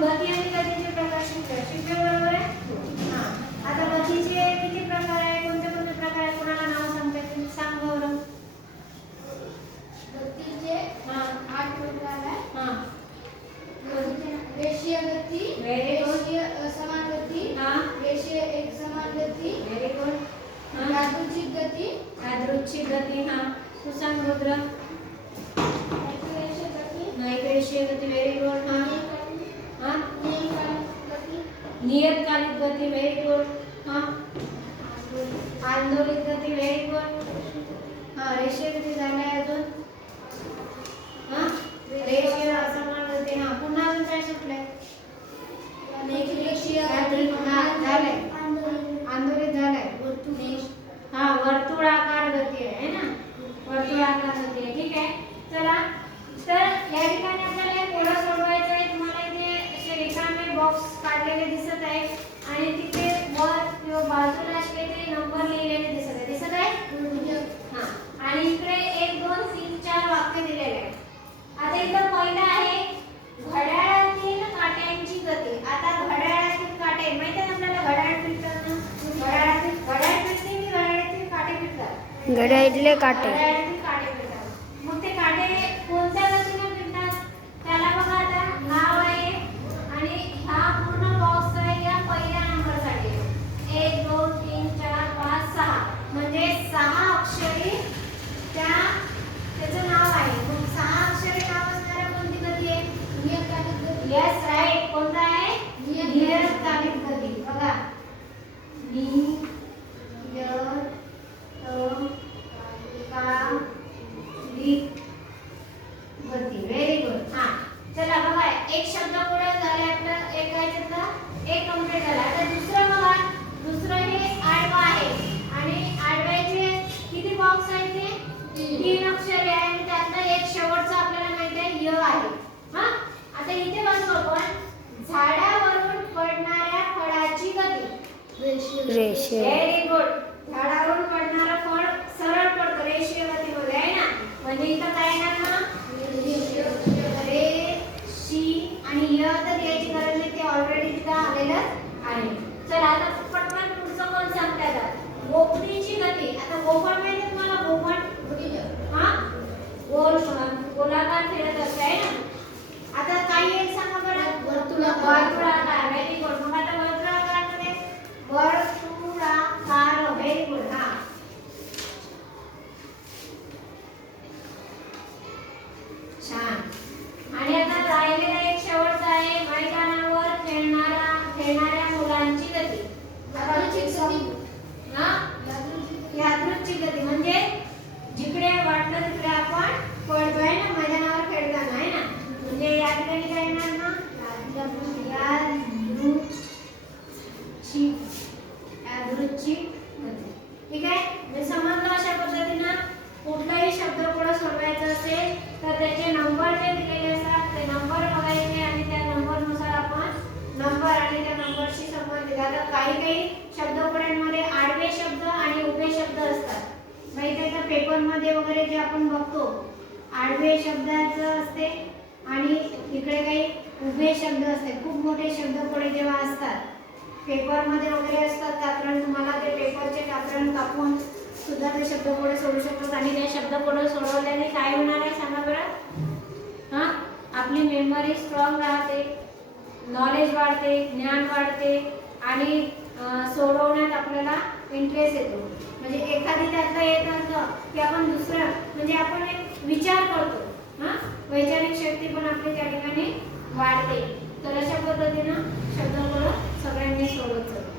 गती आणि गतीचे प्रकार शिकलो शिकलो बरोबर आहे? हा. आता गतीचे किती प्रकार आहे? कोणते कोणते प्रकार आहे? कोणाला नाव सांगता येतील? सांग बरं गतीचे हा. आठ प्रकार आहे. हा. रेषीय गती. रेषीय असमान गती हा. रेषीय एकसमान गती व्हेरी गुड यादृच्छिक गती यादृच्छिक गती हा. तू सांग रुद्र. रेषीय गती व्हेरी गुड हा. नियतकालिक गती व्हेरी गुड हा? आंदोलित गती व्हेरी गुड हा रेषीय गती झालाय अजून? हा? रेषीय असमान गती हा. पुन्हा अजून काय सुटलंय? रेषीय यादृ- हा झालंय आंदोलन आंदोलित झालाय हा वर्तुळाकार गती आहे है ना वर्तुळाकार गती आहे ठीक आहे चला तर या ठिकाणी आपल्याला हे पोळं सोडवायचं आहे तुम्हाला इथे असे रिकामे बॉक्स काढलेले दिसत आहे आणि तिथे वर किंवा बाजूला असे ते नंबर लिहिलेले दिसत आहे दिसत आहे हा आणि इकडे एक दोन तीन चार वाक्य दिलेले आहे आता इथं पहिलं आहे घड्याळातील काट्यांची गती आता घड्याळातील काटे माहिती आहे आपल्याला घड्याळ फिरताना घड्याळातील घड्याळ फिरते की घड्याळातील काटे फिरतात घड्याळातले काटे. घड्याळातील काटे मग ते काटे कोणत्या गतीने फिरतात? त्याला बघा आता. नाव आहे आणि हा पूर्ण बॉक्स आहे या पहिल्या नंबरसाठी. एक दोन तीन चार पाच सहा. म्हणजे सहा अक्षरी त्या त्याचं नाव आहे. मग सहा अक्षरी नाव असणाऱ्या कोणती गती आहे? नियमकालिक गती. येस राईट कोणता आहे? नियत- नियतकालिक गती. बघा. नि य त का ली गती व्हेरी गुड हा चला बघा एक शब्द पुढे झाले आपलं एक काय त्यातलं एक कंप्लीट झाला आता दुसरं बघा दुसरं हे आडवा आहे आणि आडव्याचे किती बॉक्स आहेत ते तीन. तीन अक्षरे आहे आणि त्यातलं एक शेवटचं आपल्याला माहिती आहे य आहे हा आता इथे बघू आपण झाडावरून पडणाऱ्या फळाची रेषे व्हेरी गुड झाडावरून पडणारा फळ सरळ पडतो. रेषेवरती गतीमध्ये आहे ना? म्हणजे इथं काय येणार ना? रे शी आणि य तर याची गरज नाही ते ऑलरेडी तिथं आलेलं आहे. चला आता पटकन पुढचं कोण सांगता येतात गती. आता गोफण माहिती तुम्हाला? गोफण हा? गोल गोलाकार फिरत असते आहे ना आता काही एक सांगा बरं वर्तुळाकार. वर्तुळाकार व्हेरी गुड मग आता वर्तुळाकारामध्ये वर्तुळाकार व्हेरी गुड हा छान आणि आता राहिलेला एक शेवटचा आहे मैदानावर खेळणारा खेळणाऱ्या मुलांची गती यादृच्छिक गती. हा यादृच्छिक गती म्हणजे जिकडे वाटलं तिकडे आपण पळतोय ना मैदानावर खेळताना आहे ना म्हणजे या ठिकाणी काय येणार ना यादृच्छिक यादृच्छिक गती ठीक आहे म्हणजे समजलं अशा पद्धतीनं कुठलाही शब्द पुढे सोडवायचा असेल तर त्याचे नंबर जे दिलेले असतात ते नंबर बघायचे आणि त्या नंबरनुसार आपण नंबर आणि त्या नंबरशी संबंधित आता काही काही शब्दपुड्यांमध्ये आडवे शब्द आणि उभे शब्द असतात. म्हणजे आहे पेपरमध्ये वगैरे जे आपण बघतो आडवे शब्दाचं असते आणि इकडे काही उभे शब्द असते. खूप मोठे शब्द जेव्हा असतात पेपरमध्ये वगैरे असतात कात्रण तुम्हाला ते पेपरचे कात्रण कापून सुद्धा ते शब्द पुढे सोडू शकतात आणि ते शब्द पुढे सोडवल्याने काय होणार आहे सांगा बरं? हां? आपली मेमरी स्ट्रॉंग राहते नॉलेज वाढते ज्ञान वाढते आणि सोडवण्यात आपल्याला इंटरेस्ट येतो. म्हणजे एखादी त्यातलं येत असलं की आपण दुसरं म्हणजे आपण एक विचार करतो. हां? वैचारिक शक्ती पण आपली त्या ठिकाणी वाढते. तर अशा पद्धतीनं शब्द सगळ्यांनी सोडवत जातो.